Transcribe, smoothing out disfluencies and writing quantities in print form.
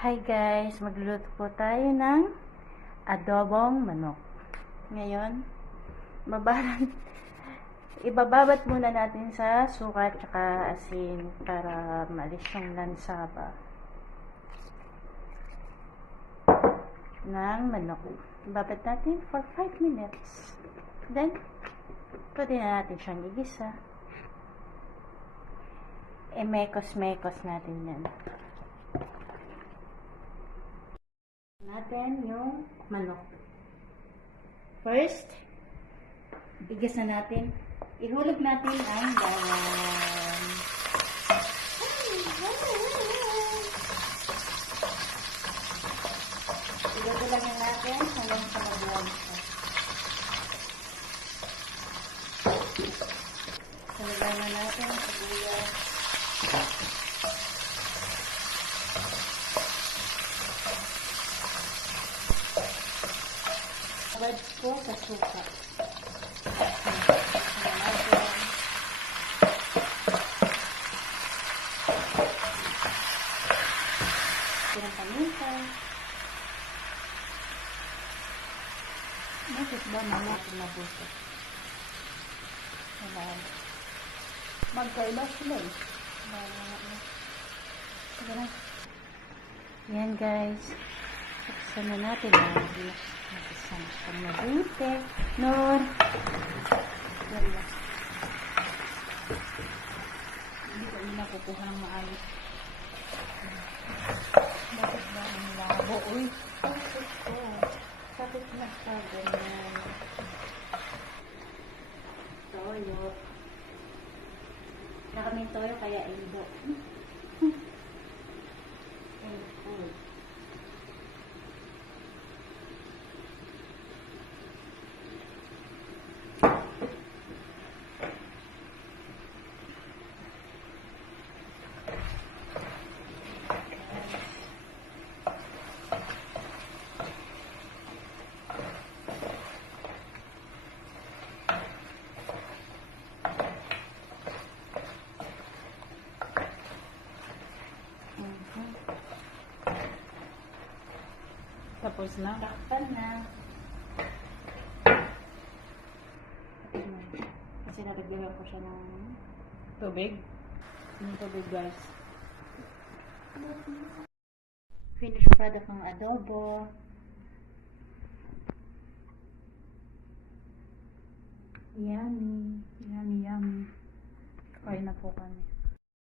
Hi guys, magluluto po tayo ng adobong manok. Ngayon, ibababat muna natin sa suka at saka asin para maalis yung lansaba ng manok. Ibabat natin for 5 minutes. Then, pwede na natin siyang igisa. Mekos-mekos natin yan. Natin yung manok. First, bigas na natin. Ihulog natin ang bawang. Ilagulagin natin hanggang sa mabuwag siya. Salagay na natin ang sibuyas. Agad ko sa suka. Pinang paminta. Bakit ba mama pinabuto? Wala. Magkaiba sila eh. Yan guys. Buksan na natin. Buksan na mabuti. Nun. Wala. Hindi ko na nakukuha ng maayos. Bakit ba ang labo? Uy. Bakit ko? Bakit na sa ganyan? Toyo. Nakaming toyo kaya indo. Tapos na. Takpan na. Kasi nalagyan ko siya ng tubig. Ng tubig guys. Finished product ng adobo. Yummy. Yummy, yummy. Kain na po kami.